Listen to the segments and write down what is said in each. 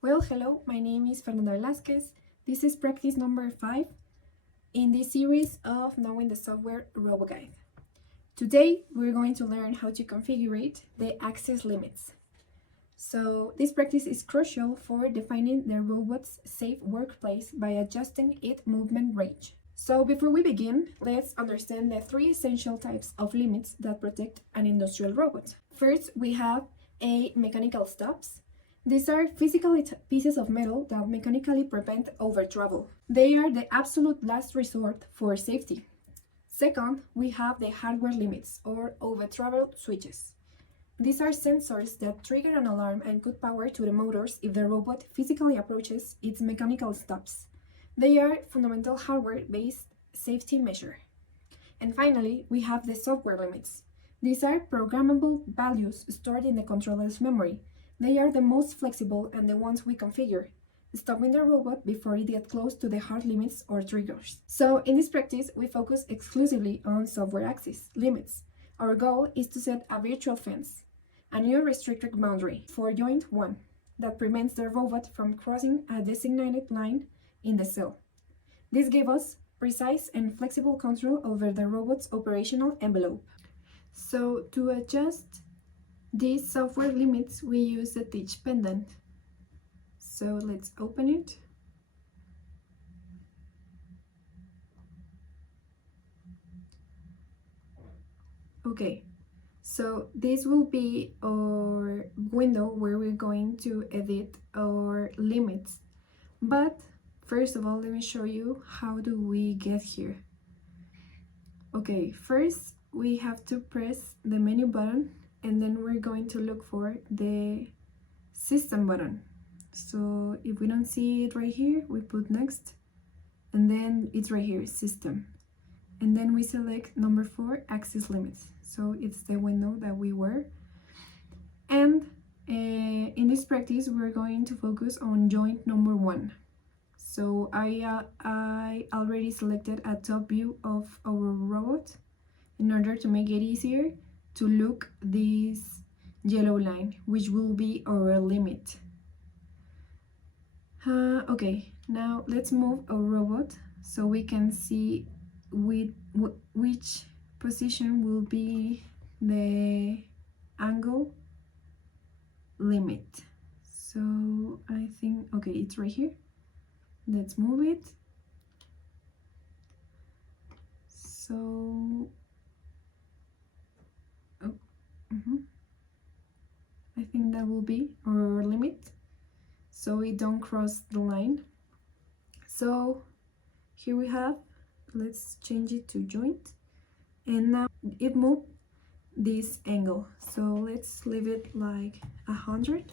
Well, hello, my name is Fernanda Velasquez. This is practice number 5 in this series of Knowing the Software ROBOGUIDE. Today, we're going to learn how to configure the access limits. So, this practice is crucial for defining the robot's safe workplace by adjusting its movement range. So, before we begin, let's understand the 3 essential types of limits that protect an industrial robot. First, we have mechanical stops. These are physical pieces of metal that mechanically prevent over travel. They are the absolute last resort for safety. Second, we have the hardware limits or over travel switches. These are sensors that trigger an alarm and cut power to the motors if the robot physically approaches its mechanical stops. They are fundamental hardware-based safety measure. And finally, we have the software limits. These are programmable values stored in the controller's memory. They are the most flexible and the ones we configure, stopping the robot before it gets close to the hard limits or triggers. So in this practice, we focus exclusively on software access limits. Our goal is to set a virtual fence, a new restricted boundary for joint 1 that prevents the robot from crossing a designated line in the cell. This gives us precise and flexible control over the robot's operational envelope. So to adjust these software limits, we use the teach pendant. So let's open it. Okay, so this will be our window where we're going to edit our limits. But first of all, let me show you how do we get here. Okay, first we have to press the menu button, and then we're going to look for the system button. So if we don't see it right here, we put next, and then it's right here, system. And then we select number 4, access limits. So it's the window that we were. And in this practice, we're going to focus on joint number 1. So I already selected a top view of our robot in order to make it easier to look this yellow line, which will be our limit. Okay, now let's move our robot so we can see which position will be the angle limit. So I think, okay, it's right here. Let's move it. So I think that will be our limit, so we don't cross the line. So here we have, let's change it to joint, and now it moved this angle, so let's leave it like 100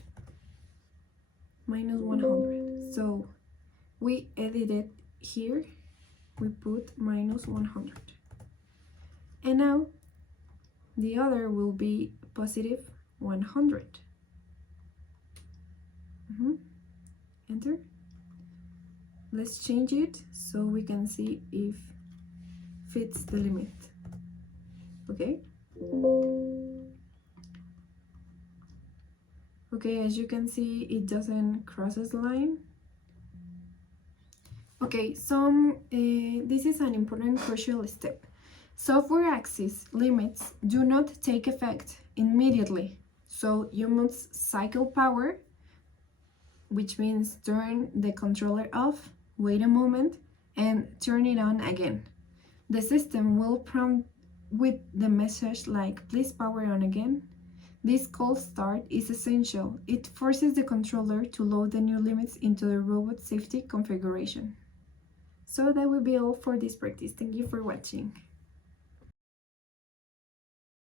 minus 100. So we edited here, we put minus 100, and now the other will be positive 100. Enter. Let's change it so we can see if fits the limit. Okay. Okay, as you can see, it doesn't cross the line. Okay, this is an important crucial step. Software access limits do not take effect immediately, so you must cycle power, which means turn the controller off, wait a moment, and turn it on again. The system will prompt with the message like, please power on again. This cold start is essential. It forces the controller to load the new limits into the robot safety configuration. So that will be all for this practice. Thank you for watching.